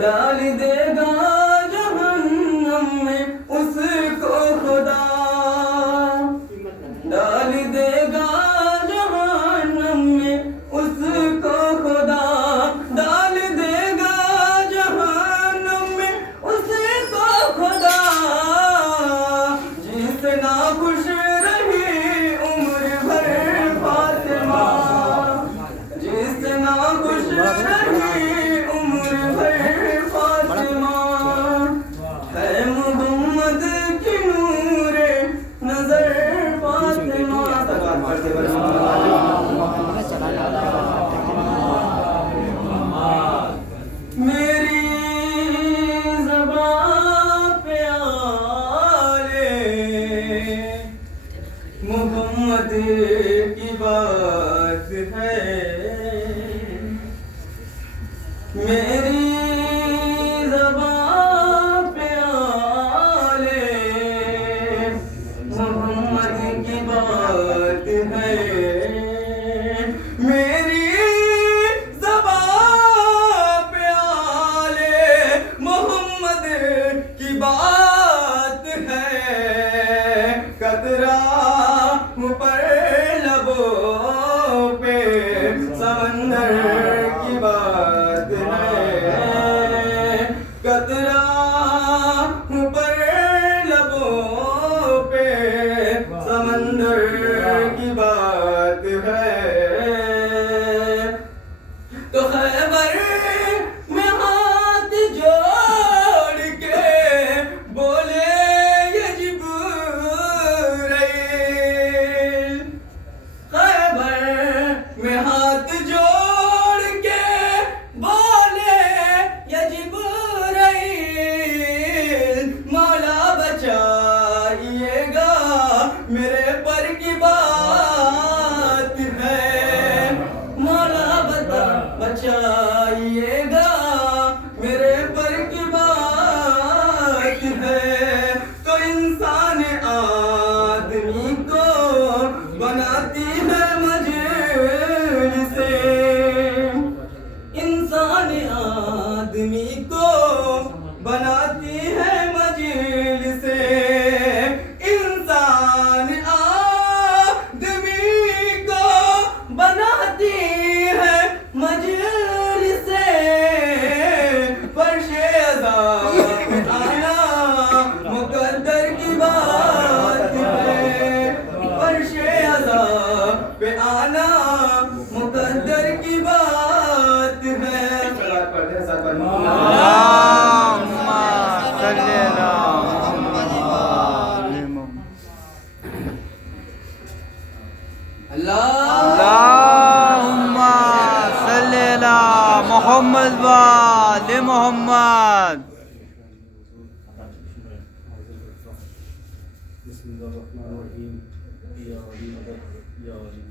ڈال دے گا جہنم میں اس کو خدا، ڈال دے گا جہنم میں اس کو خدا، ڈال دے گا جہنم میں اس کو خدا، جس نہ خوش رہی عمر بھر فاطمہ، جس نہ خوش رہی میری زبان پہ آلے محمد کی بات ہے، میری زبان پہ آلے محمد کی بات ہے، میری کی بات ہے، قطرہ پر لبوں پہ سمندر کی بات ہے، قطرہ پر لبوں پہ سمندر کی بات ہے، تو خیبر میں ہاتھ جوڑ کے بولے یہ جبرائیل، خیبر میں ہاتھ جوڑ کے بولے یہ جبرائیل، مولا بچائیے گا میرے پر کی بات ہے، مولا بچائیے گا میرے پر کی بات ہے، تو انسان آدمی کو بناتی ہے مجلس، انسان آدمی کو بناتی ہے مجلس، انسان آدمی کو بناتی ہے مجلس، فرش عذاب آنا مقدر کی بات ہے، فرش عذاب پہ آنا مقدر کی بات ہے، اللہم صلی علی محمد و آل محمد. بسم اللہ الرحمن الرحیم. یا علی مدد یا علی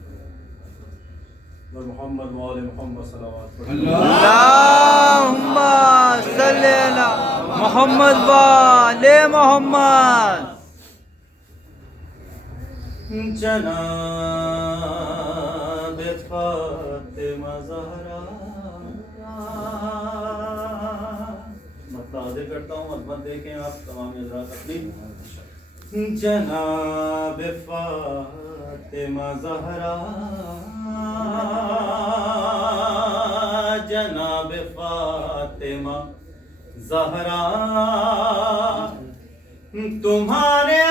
محمد و آل محمد صلوات. اللہم صلی علی محمد و آل محمد. جناب فاطمہ زہرا، مطلب حاضر کرتا ہوں، عظمت دیکھیں آپ تمام حضرات اپنی. جناب فاطمہ زہرا، جناب فاطمہ زہرا، تمہارے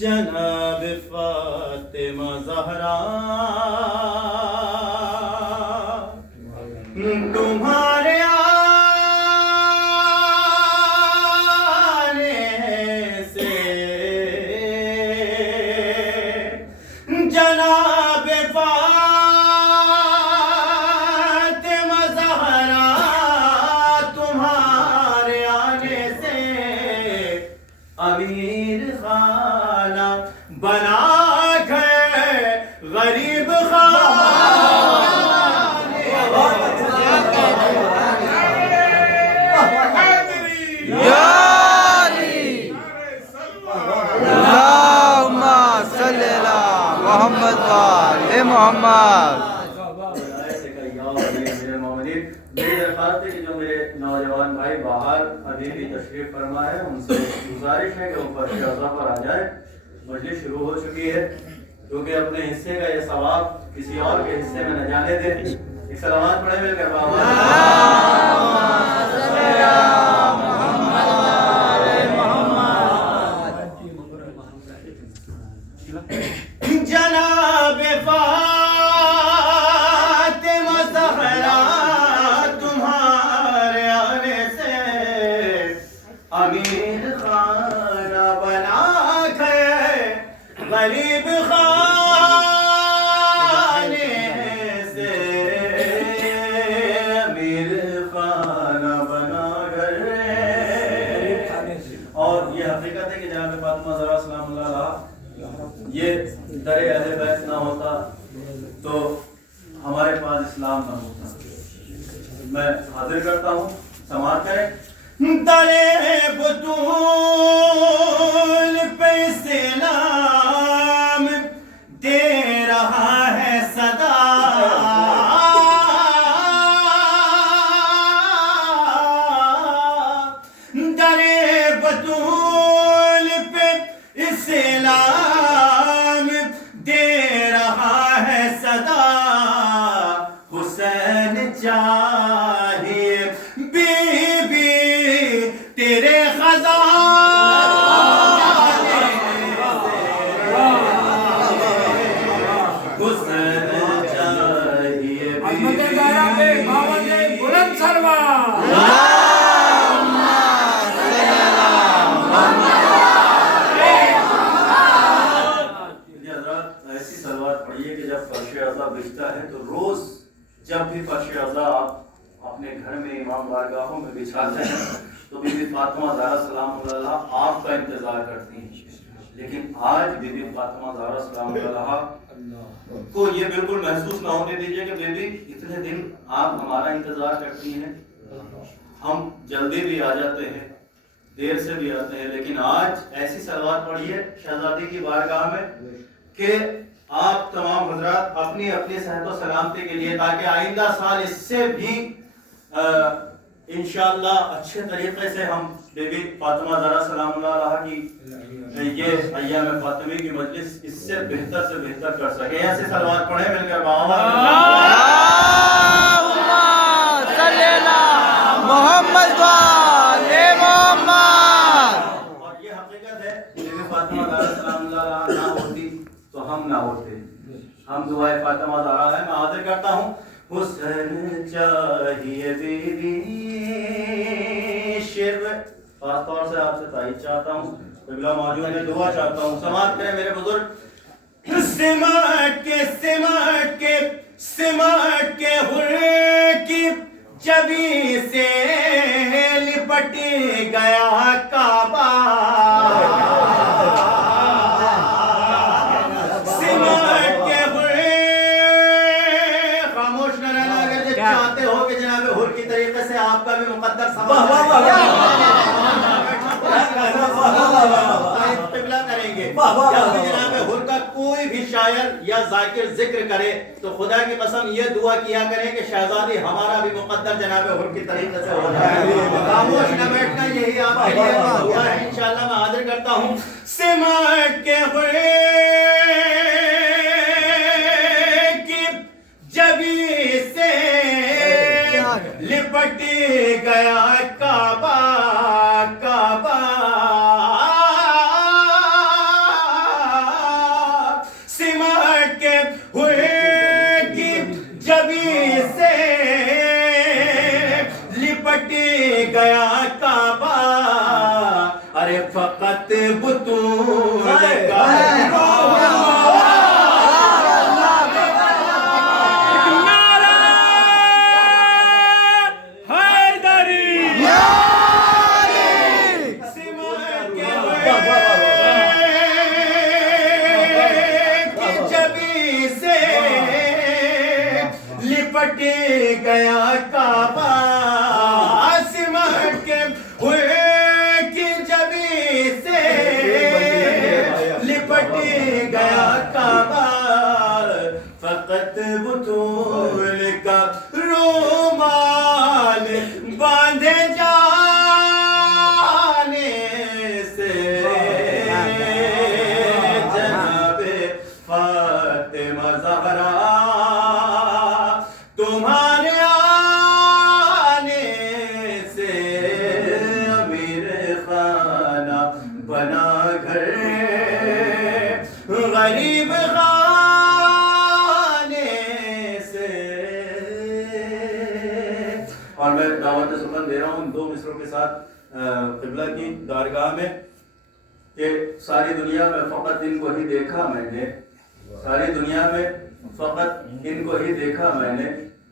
جناب فاطمہ زہرا تمہارے آنے سے جناب فاطمہ زہرا تمہارے آنے سے امیر خانہ بنا گئے غریب محمد وآل محمد. میری درخواست ہے کہ جو میرے نوجوان بھائی باہر ابھی بھی تشریف فرما ہے ان سے گزارش ہے کہ وہ فرش اعضا پر آ جائے. مجلس شروع ہو چکی ہے کیونکہ اپنے حصے کا یہ ثواب کسی اور کے حصے میں نہ جانے دیں. ایک سلامات پڑھے مل کر بابا جناب فاطمہ زہرا تمہارے آنے سے امیر خانہ بنا گئے غریب خانے سے امیر خانہ بنا گئے. اور یہ حقیقت ہے کہ جناب فاطمہ زہرا سلام اللہ علیہ یہ در اہل بیت نہ ہوتا تو ہمارے پاس اسلام نہ ہوتا. میں حاضر کرتا ہوں سماعت کریں. درے بطول پہ اسلام دے رہا ہے صدا درے بطول پہ اسلام دے رہا ہے صدا. حسین چاہیے بی بی تیرے خزانے سے. حسین چاہیے بی بی بلند سلوات. ایسی سلوات پڑھیے کہ جب فرش اعضا بچتا ہے تو روز جب بھی فرش اعضا آپ اپنے گھر میں امام بارگاہوں میں بچھاتے ہیں تو بی بی فاطمہ زہرا سلام اللہ آپ کا انتظار کرتی ہیں. لیکن آج بی بی فاطمہ زہرا سلام اللہ کو یہ بالکل محسوس نہ ہونے دیجیے کہ بی بی اتنے دن آپ ہمارا انتظار کرتی ہیں. ہم جلدی بھی آ جاتے ہیں دیر سے بھی آتے ہیں لیکن آج ایسی سلوات پڑھیے شہزادی کی بارگاہ میں کہ آپ تمام حضرات اپنی اپنی صحت و سلامتی کے لیے تاکہ آئندہ سال اس سے بھی انشاءاللہ اچھے طریقے سے ہم بی بی فاطمہ زہرا سلام اللہ علیہ کی یہ ایام فاطمی کی مجلس اس سے بہتر کر سکے. ایسے سلوات پڑھیں مل کر محمد وآل محمد. اور یہ حقیقت ہے بی بی فاطمہ زہرا سلام اللہ نہ ہوتی تو ہم نہ ہوتے. ہم دعائے فاطمہ زہرا ہے. میں حاضر کرتا ہوں. حسین چاہیے بی بی شیر خاص طور سے آپ سے تائید چاہتا ہوں. قبلہ موجود ہے دعا چاہتا ہوں. سماعت کریں میرے بزرگ. سمٹ کے ہر کی جبی سے لپٹ گیا کعبہ. سمٹ کے ہر خاموش نہ رہنا اگر چاہتے ہو کہ جناب حر کی طریقے سے آپ کا بھی مقدر سمجھ قبلہ کریں گے. جب بھی جناب حر کا کوئی بھی شاعر یا ذاکر ذکر کرے تو خدا کی قسم یہ دعا کیا کریں کہ شہزادی ہمارا بھی مقدر جناب حر کی طریقے سے ہو جائے. خاموش نہ بیٹھنا یہی آپ کے لیے دعا ہے. انشاءاللہ میں حاضر کرتا ہوں. سمٹ کے حر کی جبی سے لپٹ گیا کعبہ. سمٹ کے ہوئے کی جبی سے گیا کعبہ سمٹ کے ان کی جبی سے لپٹ گیا کعبہ فقط بطول کا رومال باندھے جانے سے جناب فاطمہ زہرا تمہارے آنے سے امیر خانہ بنا گھر غریب خانے سے. اور میں دعوت سخن دے رہا ہوں ان 2 مصروں کے ساتھ قبلہ کی درگاہ میں کہ ساری دنیا میں فقط ان کو ہی دیکھا میں نے، ساری دنیا میں فقط ان کو ہی دیکھا میں نے،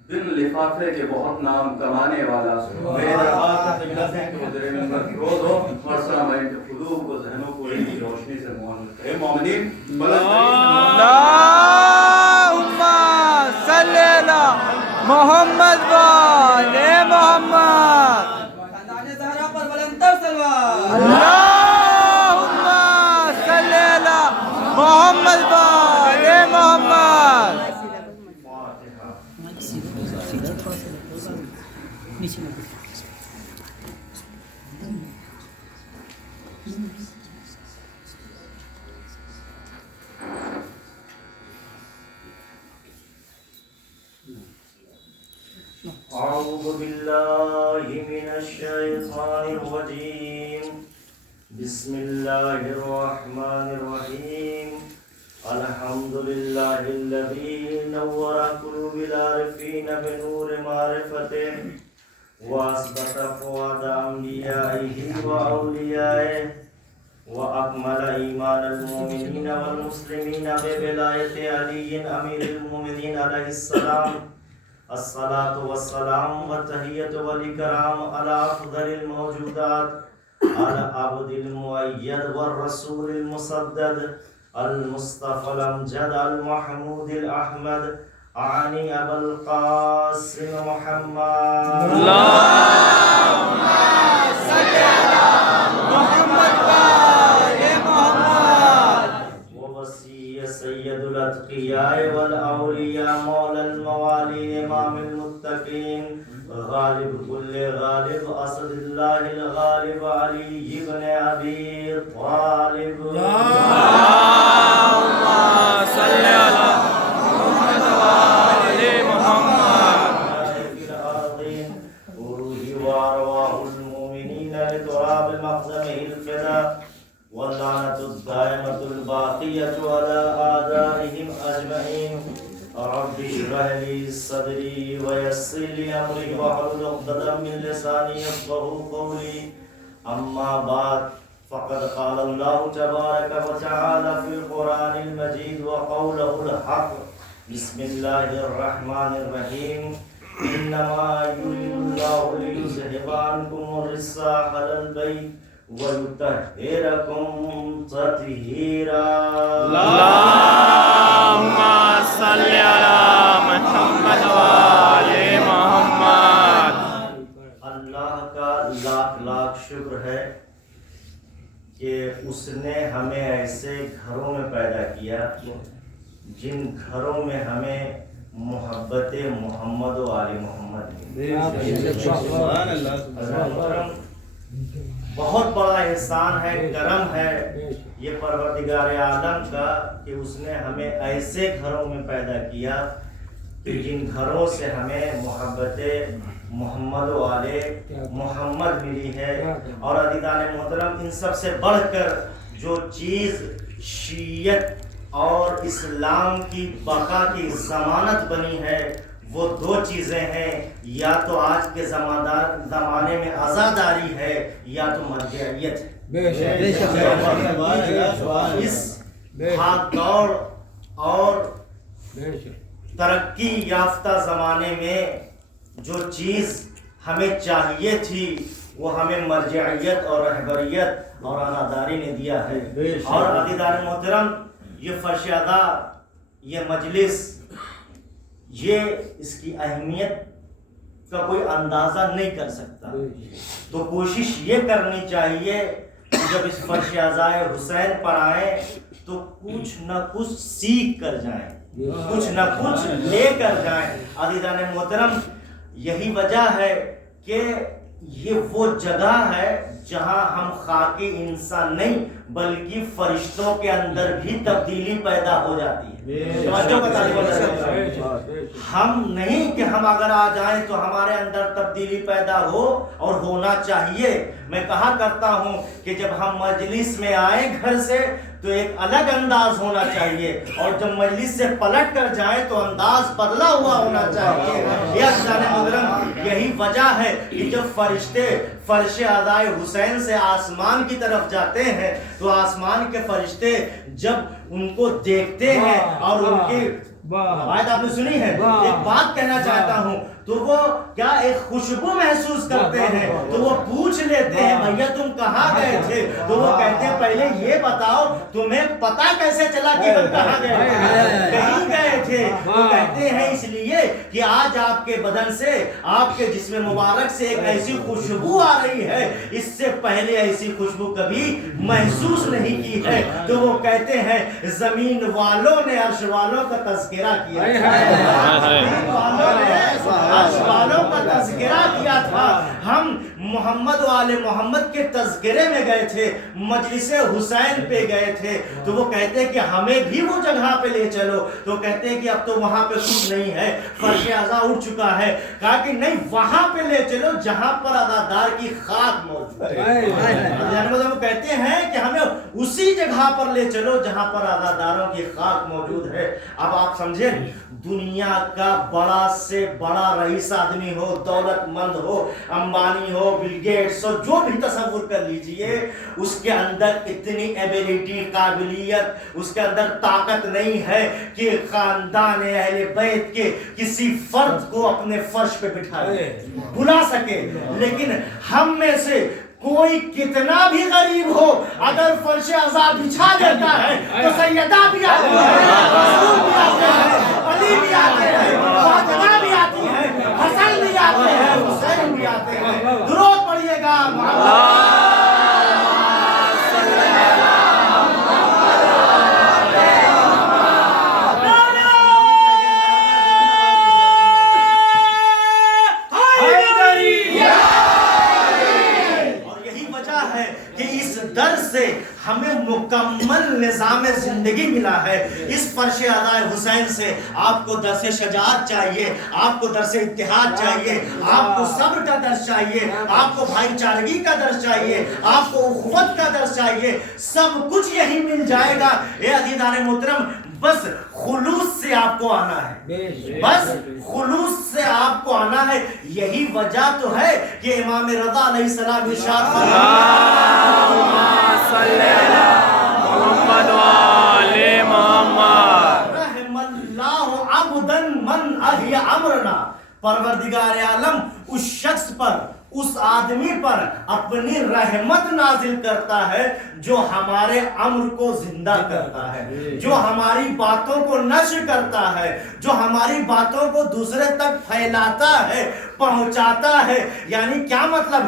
بن لفافے کے بہت نام کمانے والا. میرے دربار کا قبلہ ہے کہ وہ زیر منبر روز ہو اور سامعین کے قلوب و ذہنوں کو ان کی روشنی سے معاون کرے. مومنین اللہم صلی علی محمد و آل محمد. اللہم صلی علی محمد و آل محمد. أعوذ بالله من الشيطان الرجيم. بسم الله الرحمن الرحيم. الحمد لله الذي نور قلوب العارفين بنور معرفته وأثبت فؤاد أنبيائه وأوليائه وأكمل إيمان المؤمنين والمسلمين بولاية علي أمير المؤمنين عليه السلام. الصلاة والسلام والتحية والإكرام على أفضل الموجودات، على عبد المؤيد والرسول المسدد المصطفى الأمجد المحمود الأحمد أعني أبا القاسم محمد. اللہم صلی علی محمد و آل محمد. ووصي سيد الأتقياء والأولياء مولى الموالي إمام المتقين غالب كل غالب أسد الله الغالب علي بن أبي طالب. اللہم صلی علی محمد و آل محمد. وروحي وأرواح المؤمنين لتراب مقدمه الفداء واللعنة الدائمة الباقية على أعدائهم أجمعين. رب اشرح لي صدري ويسر لي أمري واحلل عقدة من لساني يفقهوا قولي. أما بعد فقد قال الله تبارك وتعالى في القرآن المجيد وقوله الحق. بسم الله الرحمن الرحيم. إنما يريد الله ليذهب عنكم الرجس أهل البيت ويطهركم تطهيرا. اللہم صلی علی محمد و آل محمد. اللہ کا لاکھ لاکھ شکر ہے کہ اس نے ہمیں ایسے گھروں میں پیدا کیا جن گھروں میں ہمیں محبت محمد و آل محمد ملی. بہت بڑا احسان ہے، کرم ہے یہ پروردگار عالم کا کہ اس نے ہمیں ایسے گھروں میں پیدا کیا کہ جن گھروں سے ہمیں محبت محمد و آل محمد ملی ہے. اور عزیزان محترم، ان سب سے بڑھ کر جو چیز شیعت اور اسلام کی بقا کی ضمانت بنی ہے وہ 2 چیزیں ہیں، یا تو آج کے زمانے میں عزاداری ہے یا تو مرجعیت ہے. اس بھاگ دوڑ اور ترقی یافتہ زمانے میں جو چیز ہمیں چاہیے تھی وہ ہمیں مرجعیت اور رہبریت اور عناداری نے دیا ہے. اور عزیزان محترم، یہ فرش ادا، یہ مجلس یہ اس کی اہمیت کا کوئی اندازہ نہیں کر سکتا. تو کوشش یہ کرنی چاہیے کہ جب اس فرش عزائے حسین پر آئیں تو کچھ نہ کچھ سیکھ کر جائیں, کچھ نہ کچھ لے کر جائیں. عزیزان محترم, یہی وجہ ہے کہ یہ وہ جگہ ہے جہاں ہم خاکی انسان نہیں بلکہ فرشتوں کے اندر بھی تبدیلی پیدا ہو جاتی ہے. توجہ کا طالب علم, ہم نہیں کہ ہم اگر آ جائیں تو ہمارے اندر تبدیلی پیدا ہو, اور ہونا چاہیے. میں کہا کرتا ہوں کہ جب ہم مجلس میں آئیں گھر سے تو ایک الگ انداز ہونا چاہیے, اور جب مجلس سے پلٹ کر جائیں تو انداز بدلا ہوا ہونا چاہیے. یہ عزیزان محترم, یہی وجہ ہے کہ جب فرشتے فرش عزائے حسین سے آسمان کی طرف جاتے ہیں تو آسمان کے فرشتے جب ان کو دیکھتے ہیں اور ان کی آیت آپ نے سنی ہے, ایک بات کہنا چاہتا ہوں, تو وہ کیا ایک خوشبو محسوس کرتے ہیں. تو وہ پوچھ لیتے ہیں بھیا تم کہاں گئے تھے, تو وہ کہتے ہیں پہلے یہ بتاؤ تمہیں پتا کیسے چلا کہ ہم کہاں گئے تھے, کہیں گئے تھے. وہ کہتے ہیں اس لیے کہ آج آپ کے بدن سے, آپ کے جسم مبارک سے ایک ایسی خوشبو آ رہی ہے, اس سے پہلے ایسی خوشبو کبھی محسوس نہیں کی ہے. تو وہ کہتے ہیں زمین والوں نے عرش والوں کا تذکرہ کیا, زمین والوں نے عرش والوں کا تذکرہ کیا تھا. ہم محمد و آل محمد کے تذکرے میں گئے تھے, مجلس حسین پہ گئے تھے. تو وہ کہتے ہیں کہ ہمیں بھی وہ جگہ پہ لے چلو. تو کہتے ہیں کہ اب تو وہاں پہ کچھ نہیں ہے, فرش عزا اٹھ چکا ہے. کہا کہ نہیں, وہاں پہ لے چلو جہاں پر عزادار کی خاک موجود ہے. وہ کہتے ہیں کہ ہمیں اسی جگہ پر لے چلو جہاں پر عزاداروں کی خاک موجود ہے. اب آپ سمجھیں, دنیا کا بڑا سے بڑا رئیس آدمی ہو, دولت مند ہو, امبانی ہو, بل گیٹس ہو, جو بھی تصور کر لیجئے, اس کے اندر اتنی ایبیلٹی, قابلیت, اس کے اندر طاقت نہیں ہے کہ خاندان اہل بیت کے کسی فرد کو اپنے فرش پہ بلا سکے. لیکن ہم میں سے کوئی کتنا بھی غریب ہو, اگر فرش عزا بچھا دیتا ہے تو سیدہ بھی آتی ہے, رسول بھی آتے ہیں, علی بھی آتے ہیں, فاطمہ بھی آتی ہے, حسن بھی آتے ہیں, حسین بھی آتے ہیں. درود پڑھیے گا سے ہمیں مکمل نظام زندگی ملا ہے. اس فرش عزائے حسین سے آپ کو درس شجاعت چاہیے, آپ کو درس اتحاد چاہیے, آپ کو صبر کا درس چاہیے, آپ کو بھائی چارگی کا درس چاہیے, آپ کو اخوت کا درس چاہیے. سب کچھ یہی مل جائے گا. اے عزیزان محترم, بس خلوص سے آپ کو آنا ہے, بس خلوص سے آپ کو آنا ہے. یہی وجہ تو ہے کہ امام رضا علیہ السلام ارشاد صلی محمد والے محمد, رحم اللہ عبدا من احی امرنا. پروردگار عالم اس شخص پر, اس آدمی پر اپنی رحمت نازل کرتا ہے جو ہمارے امر کو زندہ کرتا ہے, جو ہماری باتوں کو نشر کرتا ہے, جو ہماری باتوں کو دوسرے تک پھیلاتا ہے, پہنچاتا ہے. یعنی کیا مطلب,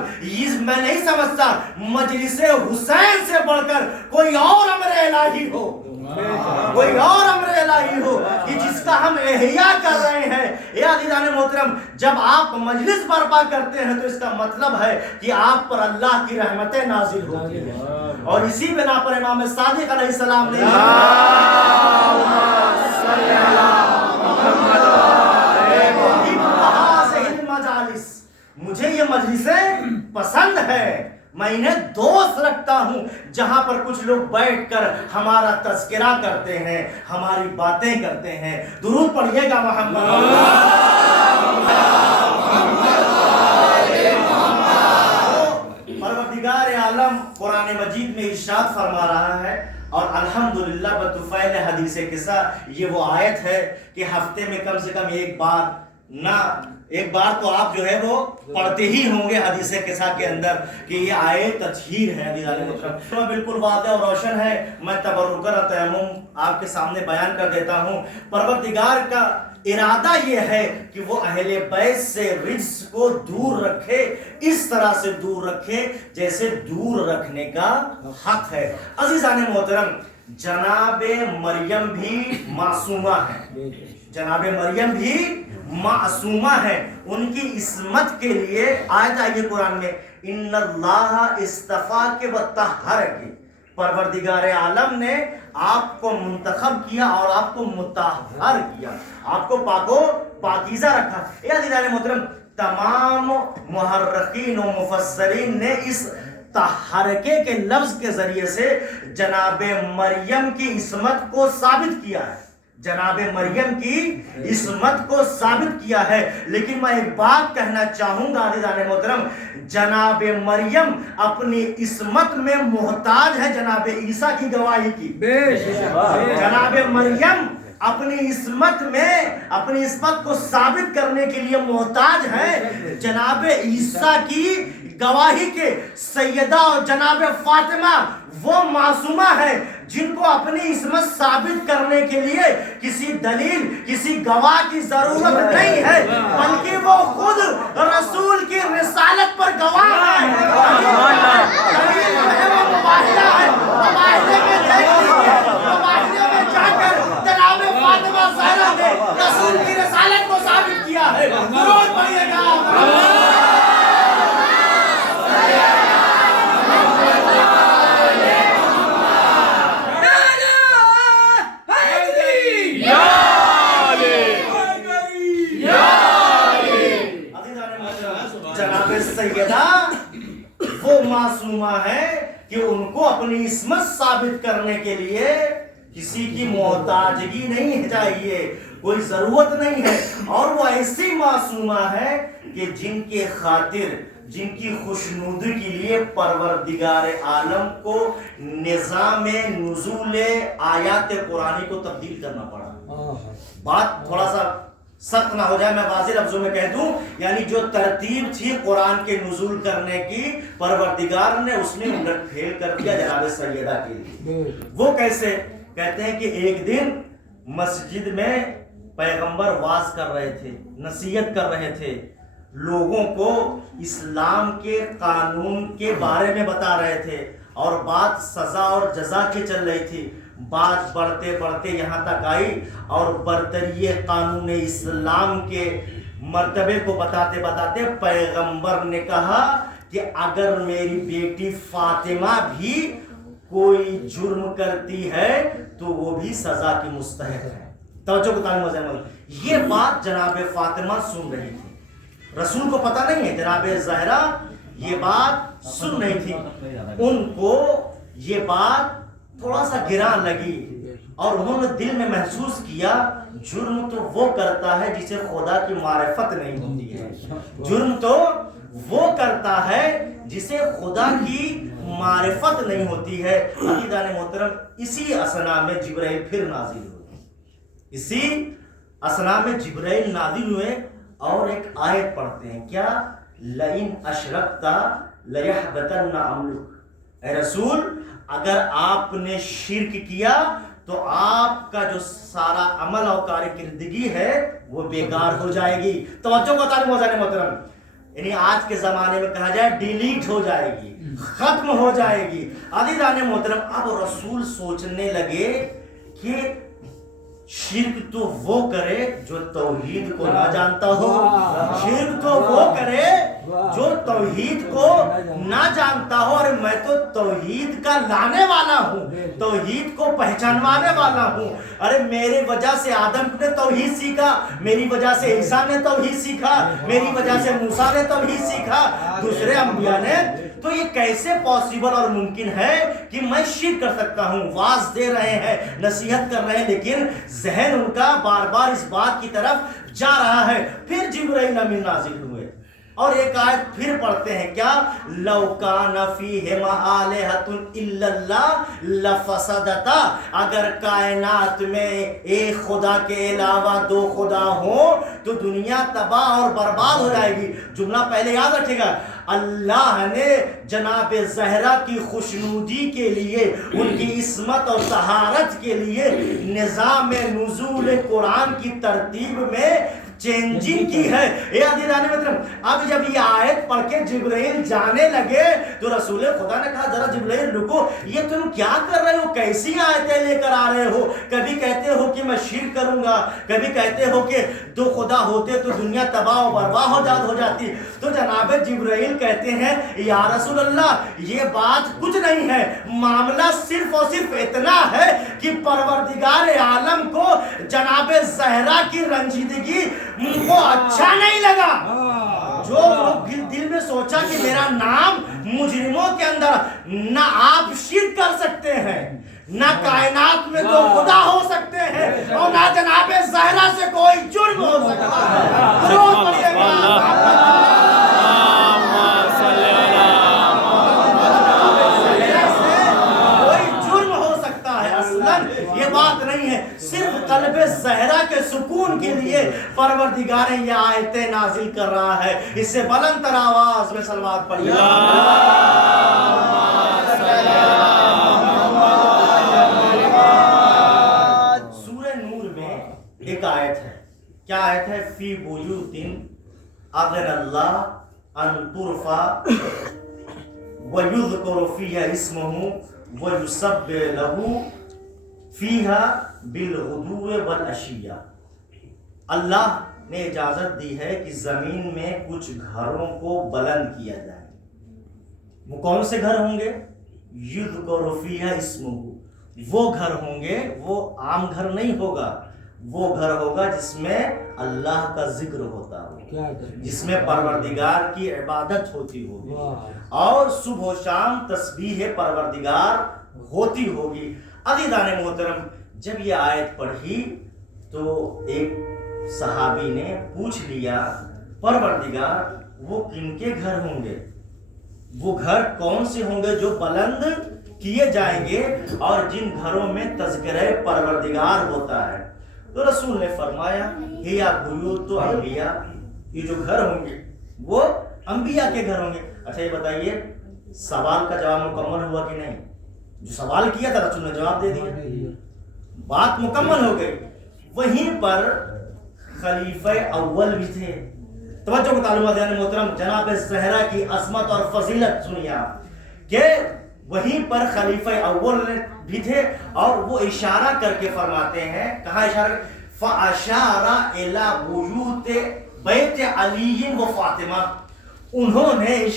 میں نہیں سمجھتا مجلس حسین سے بڑھ کر کوئی اور امر الہی ہو, کوئی اور امر الہی ہو کہ جس کا ہم احیاء کر رہے ہیں. اے عزیزان محترم, جب آپ مجلس برپا کرتے ہیں تو اس کا مطلب ہے کہ آپ پر اللہ کی رحمتیں نازل ہوتی ہیں. اور اسی بنا پر امام صادق علیہ السلام نے مجھے یہ مجلسیں پسند ہے, میں انہیں دوست رکھتا ہوں جہاں پر کچھ لوگ بیٹھ کر ہمارا تذکرہ کرتے ہیں, ہماری باتیں کرتے ہیں. درود پڑھیے گا پروردگار عالم قرآن مجید میں ارشاد فرما رہا ہے, اور الحمدللہ بطفیل حدیث قصہ یہ وہ آیت ہے کہ ہفتے میں کم سے کم ایک بار تو آپ جو ہے وہ پڑھتے ہی ہوں گے حدیث قصہ کے اندر کہ یہ آیت تطہیر ہے. تو بالکل واضح اور روشن ہے. میں تبرک اور تیمم آپ کے سامنے بیان کر دیتا ہوں. پروردگار کا ارادہ یہ ہے کہ وہ اہل بیت سے رجس کو دور رکھے، اس طرح سے دور رکھے جیسے دور رکھنے کا حق ہے۔ عزیزان محترم، جناب مریم بھی معصومہ ہے، جناب مریم بھی معصومہ ہے، ان کی عصمت کے لیے آیت آئی ہے قرآن میں، ان اللہ اصطفاک و طہرک، پروردگار عالم نے آپ کو منتخب کیا اور آپ کو مطہر کیا، آپ کو پاک و پاکیزہ رکھا۔ اے عزیزان محترم، تمام محرخین و مفسرین نے اس طہرکے کے لفظ کے ذریعے سے جناب مریم کی عصمت کو ثابت کیا ہے، جناب مریم کی عصمت کو ثابت کیا ہے۔ لیکن میں ایک بات کہنا چاہوں گا عزیزان محترم، جناب مریم اپنی عصمت میں محتاج ہے جناب عیسیٰ کی گواہی کی۔ جناب مریم اپنی عصمت میں اپنی عصمت کو ثابت کرنے کے لیے محتاج ہے جناب عیسیٰ کی گواہی کے۔ سیدہ اور جناب فاطمہ وہ معصومہ ہے جن کو اپنی عصمت ثابت کرنے کے لیے کسی دلیل، کسی گواہ کی ضرورت نہیں ہے، بلکہ وہ خود رسول کی رسالت پر گواہ ہے۔ دلیل جو ہے وہ مباحثہ ہے، مباحثے میں دیکھ لیجیے، مباحثے میں جا کر جناب فاطمہ زہرا نے رسول کی رسالت کو ثابت کیا ہے۔ درود پڑھیے گا۔ جناب سیدہ وہ معصومہ ہے کہ ان کو اپنی عصمت ثابت کرنے کے لیے کسی کی محتاجگی نہیں چاہیے، کوئی ضرورت نہیں ہے، اور وہ ایسی معصومہ ہے کہ جن کے خاطر، جن کی خوشنودی کے لیے پروردگار عالم کو نظام نزول آیات قرآنی کو تبدیل کرنا پڑا۔ بات تھوڑا سا سخت نہ ہو جائے، میں واضح لفظوں میں کہہ دوں، یعنی جو ترتیب تھی قرآن کے نزول کرنے کی پروردگار نے اس نے الٹ پھیر کر دیا جناب سیدہ کے لیے۔ وہ کیسے؟ کہتے ہیں کہ ایک دن مسجد میں پیغمبر واعظ کر رہے تھے، نصیحت کر رہے تھے، لوگوں کو اسلام کے قانون کے بارے میں بتا رہے تھے، اور بات سزا اور جزا کی چل رہی تھی۔ بات بڑھتے بڑھتے یہاں تک آئی اور برتری قانون اسلام کے مرتبے کو بتاتے بتاتے پیغمبر نے کہا کہ اگر میری بیٹی فاطمہ بھی کوئی جرم کرتی ہے تو وہ بھی سزا کی مستحق ہے۔ توجہ کو تعلیم وزن، یہ بات جناب فاطمہ سن رہی تھی، رسول کو پتہ نہیں ہے، جناب زہرا یہ بات سن رہی تھی، ان کو یہ بات تھوڑا سا گران لگی اور انہوں نے دل میں محسوس کیا جرم تو وہ کرتا ہے جسے خدا کی معرفت نہیں ہوتی ہے، جرم تو وہ کرتا ہے جسے خدا کی معرفت نہیں ہوتی ہے۔ عزیزان محترم، اسی اثنا میں جبرائیل پھر نازل ہوئے، اسی اثنا میں جبرائیل نازل ہوئے اور ایک آیت پڑھتے ہیں، کیا لَإِنْ أَشْرَكْتَ لَيَحْبَطَنَّ عَمَلُكَ، اے رسول اگر آپ نے شرک کیا تو آپ کا جو سارا عمل اور کارکردگی ہے وہ بیکار ہو جائے گی۔ توجہ کو تعلیم وزن محترم، یعنی آج کے زمانے میں کہا جائے ڈیلیٹ ہو جائے گی، ختم ہو جائے گی۔ عزیزان محترم، اب رسول سوچنے لگے کہ شرک تو وہ کرے جو توحید کو نہ جانتا ہو، شرک تو وہ کرے جو توحید کو نہ جانتا ہو، اور میں تو توحید کا لانے والا ہوں، توحید کو پہچانوانے والا ہوں۔ ارے میری وجہ سے آدم نے توحید سیکھا، میری وجہ سے عیسیٰ نے توحید سیکھا، میری وجہ سے موسیٰ نے توحید سیکھا، دوسرے انبیاء نے، تو یہ کیسے پاسبل اور ممکن ہے کہ میں شرک کر سکتا ہوں؟ واعظ دے رہے ہیں، نصیحت کر رہے ہیں، لیکن ذہن ان کا بار بار اس بات کی طرف جا رہا ہے۔ پھر جبرائیل امین نازل ہوئے اور ایک آیت پھر پڑھتے ہیں، کیا لَوْ كَانَ فِيهِمَا آلِهَةٌ إِلَّا اللَّهُ لَفَسَدَتَا، اگر کائنات میں ایک خدا کے علاوہ دو خدا ہوں تو دنیا تباہ اور برباد ہو جائے گی۔ جملہ پہلے یاد رکھے گا، اللہ نے جناب زہرا کی خوشنودی کے لیے، ان کی عصمت اور طہارت کے لیے نظام نزول قرآن کی ترتیب میں چینجنگ کی ہے۔ اے عزیزان محترم، اب جب یہ آیت پڑھ کے جبرائیل جانے لگے تو رسول خدا نے کہا ذرا جبرائیل رکو، یہ تم کیا کر رہے ہو، کیسی آیتیں لے کر آ رہے ہو؟ کبھی کہتے ہو کہ میں شرک کروں گا، کبھی کہتے ہو کہ دو خدا ہوتے تو دنیا تباہ و برباد ہو جاتی۔ تو جناب جبرائیل کہتے ہیں یا رسول اللہ یہ بات کچھ نہیں ہے، معاملہ صرف اور صرف اتنا ہے کہ پروردگار عالم کو جناب زہرا کی رنجیدگی ان کو اچھا نہیں لگا۔ جو دل میں سوچا کہ میرا نام مجرموں کے اندر، نہ آپ شرک کر سکتے ہیں، نہ کائنات میں دو خدا ہو سکتے ہیں، اور نہ جناب زہرا سے کوئی جرم ہو سکتا ہے۔ درود پڑھیے گا بات نہیں ہے، صرف قلب زہرا کے سکون کے لیے پروردگار یہ آیتیں نازل کر رہا ہے۔ اس سے بلند تر آواز میں صلوات پڑھیے۔ سورہ نور میں ایک آیت ہے، کیا آیت ہے؟ فی بیوت اذن اللہ ان ترفع ویذکر فیہا اسمہ ویسبح لہ فیہا بالغدو والعشیہ۔ اللہ نے اجازت دی ہے کہ زمین میں کچھ گھروں کو بلند کیا جائے۔ وہ کون سے گھر ہوں گے؟ یذکر فیہا اسمہ، وہ گھر ہوں گے، وہ عام گھر نہیں ہوگا، وہ گھر ہوگا جس میں اللہ کا ذکر ہوتا ہوگا، جس میں پروردگار کی عبادت ہوتی ہوگی، اور صبح و شام تسبیح پروردگار ہوتی ہوگی۔ عزیزان محترم، جب یہ آیت پڑھی تو ایک صحابی نے پوچھ لیا پروردگار وہ کن کے گھر ہوں گے، وہ گھر کون سے ہوں گے جو بلند کیے جائیں گے اور جن گھروں میں تذکرہ پروردگار ہوتا ہے؟ تو رسول نے فرمایا ہیا بیوت انبیاء، یہ جو گھر ہوں گے وہ انبیاء کے گھر ہوں گے۔ اچھا یہ بتائیے سوال کا جواب مکمل ہوا کہ نہیں؟ جو سوال کیا تھا رسول نے جواب دے دیا، بات مکمل ہو گئی۔ وہیں پر خلیفہ اول بھی تھے، توجہ کو تعلق دینے محترم، جناب زہرا کی عظمت اور فضیلت سنیے آپ کہ وہیں پر خلیفہ اول بھی تھے، اور وہ اشارہ کر کے فرماتے ہیں، کہاں اشارہ؟ فَأَشَارَ إِلَى بُيُوتِ بَيْتِ عَلِيٍّ وَفَاطِمَةٍ، انہوں نے